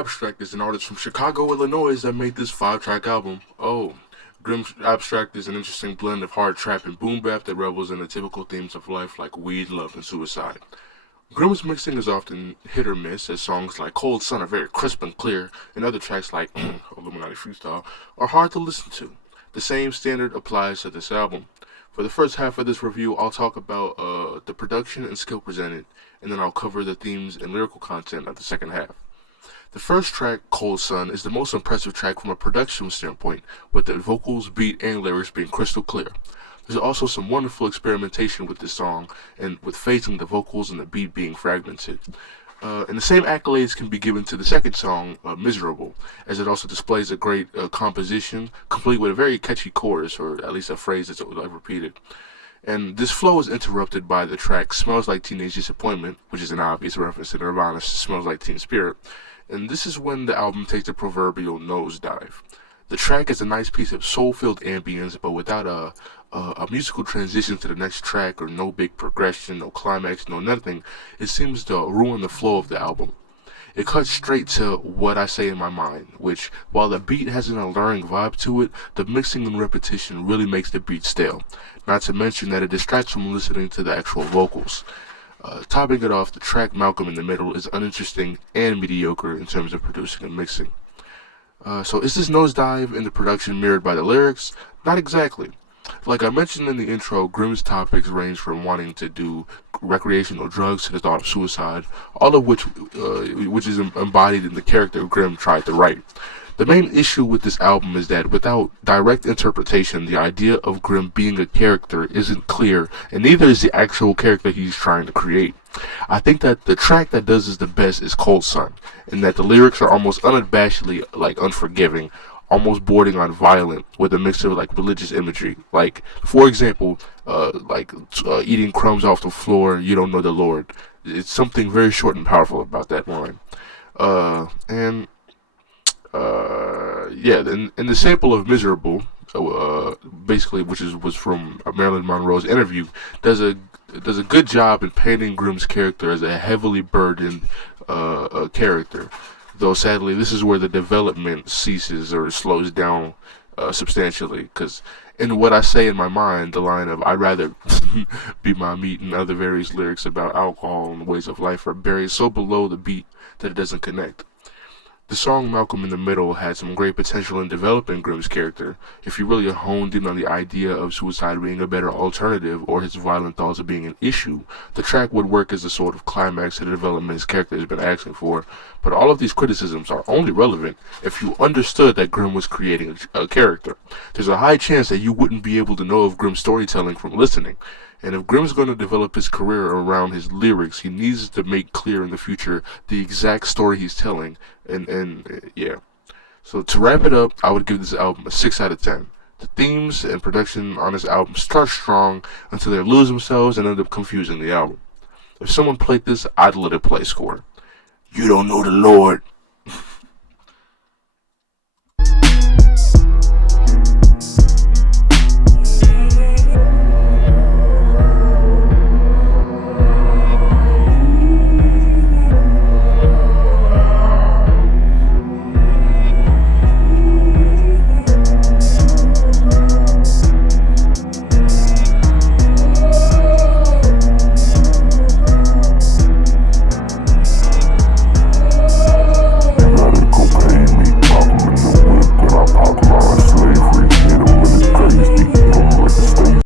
Abstract is an artist from Chicago, Illinois that made this 5-track album. Oh, Grim Abstract is an interesting blend of hard trap and boom bap that revels in the typical themes of life like weed, love, and suicide. Grimm's mixing is often hit or miss, as songs like Cold Sun are very crisp and clear, and other tracks like Illuminati Freestyle are hard to listen to. The same standard applies to this album. For the first half of this review, I'll talk about the production and skill presented, and then I'll cover the themes and lyrical content of the second half. The first track, Cold Sun, is the most impressive track from a production standpoint, with the vocals, beat, and lyrics being crystal clear. There's also some wonderful experimentation with this song, and with phasing the vocals and the beat being fragmented. And the same accolades can be given to the second song, Miserable, as it also displays a great composition, complete with a very catchy chorus, or at least a phrase that's repeated. And this flow is interrupted by the track Smells Like Teenage Disappointment, which is an obvious reference to Nirvana's Smells Like Teen Spirit. And this is when the album takes a proverbial nosedive. The track is a nice piece of soul-filled ambience, but without a musical transition to the next track, or no big progression, no climax, no nothing, it seems to ruin the flow of the album. It cuts straight to what I say in my mind, which, while the beat has an alluring vibe to it, the mixing and repetition really makes the beat stale. Not to mention that it distracts from listening to the actual vocals. Topping it off, the track Malcolm in the Middle is uninteresting and mediocre in terms of producing and mixing. So is this nosedive in the production mirrored by the lyrics? Not exactly. Like I mentioned in the intro, Grimm's topics range from wanting to do recreational drugs to the thought of suicide, all of which is embodied in the character Grimm tried to write. The main issue with this album is that without direct interpretation, the idea of Grimm being a character isn't clear, and neither is the actual character he's trying to create. I think that the track that does this the best is Cold Sun, and that the lyrics are almost unabashedly unforgiving, almost bordering on violent, with a mix of religious imagery. Like, for example, eating crumbs off the floor, you don't know the Lord. It's something very short and powerful about that line. And the sample of Miserable, basically, was from Marilyn Monroe's interview, does a good job in painting Grimm's character as a heavily burdened character. Though sadly, this is where the development ceases or slows down substantially. Because in what I say in my mind, the line of "I'd rather be my meat" and other various lyrics about alcohol and ways of life are buried so below the beat that it doesn't connect. The song Malcolm in the Middle had some great potential in developing Grimm's character if he really honed in on the idea of suicide being a better alternative or his violent thoughts of being an issue. The track would work as a sort of climax to the development his character has been asking for, but all of these criticisms are only relevant if you understood that Grimm was creating a character. There's a high chance that you wouldn't be able to know of Grimm's storytelling from listening. And if Grimm's going to develop his career around his lyrics, he needs to make clear in the future the exact story he's telling. And yeah. So to wrap it up, I would give this album a 6 out of 10. The themes and production on this album start strong until they lose themselves and end up confusing the album. If someone played this, I'd let it play score. You don't know the Lord.